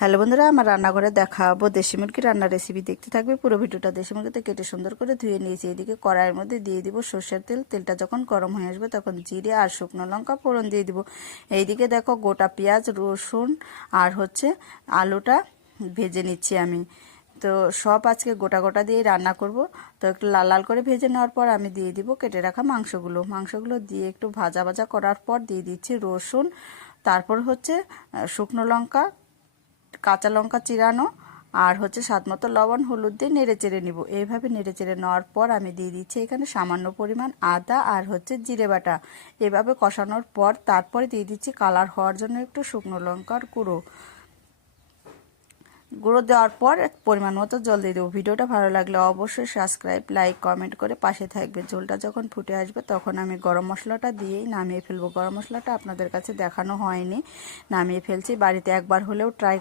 Hello বন্ধুরা, আমার রান্নাঘরে দেখাবো দেশি মুরগি রান্নার রেসিপি। দেখতে থাকবে পুরো ভিডিওটা। দেশি মুরগিতে কেটে সুন্দর করে ধুয়ে নিয়েছি। এদিকে কড়াইয়ের মধ্যে দিয়ে দিব সর্ষের তেল। তেলটা যখন গরম হয়ে আসবে তখন জিরে আর শুকনো লঙ্কা ফোড়ন দিয়ে দিব। এইদিকে দেখো গোটা পেঁয়াজ, রসুন আর আলুটা ভেজে নিচ্ছি আমি। তো সব আজকে গোটা গোটা দিয়ে রান্না করব। তো একটু লাল লাল করে ভেজে নেওয়ার পর আমি দিয়ে দিব কেটে রাখা মাংসগুলো দিয়ে একটু ভাজা ভাজা করার পর দিয়ে দিচ্ছি রসুন, তারপর শুকনো লঙ্কা, কাঁচা লঙ্কা চিরানো আর স্বাদ মতো লবণ, হলুদ দিয়ে নেড়ে চেড়ে নিব। এইভাবে নেড়ে চেড়ে নেওয়ার পর আমি দিয়ে দিচ্ছি এখানে সামান্য পরিমাণ আদা আর জিরে বাটা। এভাবে কষানোর পর তারপরে দিয়ে দিচ্ছি কালার হওয়ার জন্য একটু শুকনো লঙ্কার গুঁড়ো দেওয়ার পর পরিমাণ মতো জল দিয়ে দেবো। ভিডিওটা ভালো লাগলে অবশ্যই সাবস্ক্রাইব, লাইক, কমেন্ট করে পাশে থাকবে। ঝোলটা যখন ফুটে আসবে তখন আমি গরম মশলাটা দিয়েই নামিয়ে ফেলবো। গরম মশলাটা আপনাদের কাছে দেখানো হয়নি, নামিয়ে ফেলছি। বাড়িতে একবার হলেও ট্রাই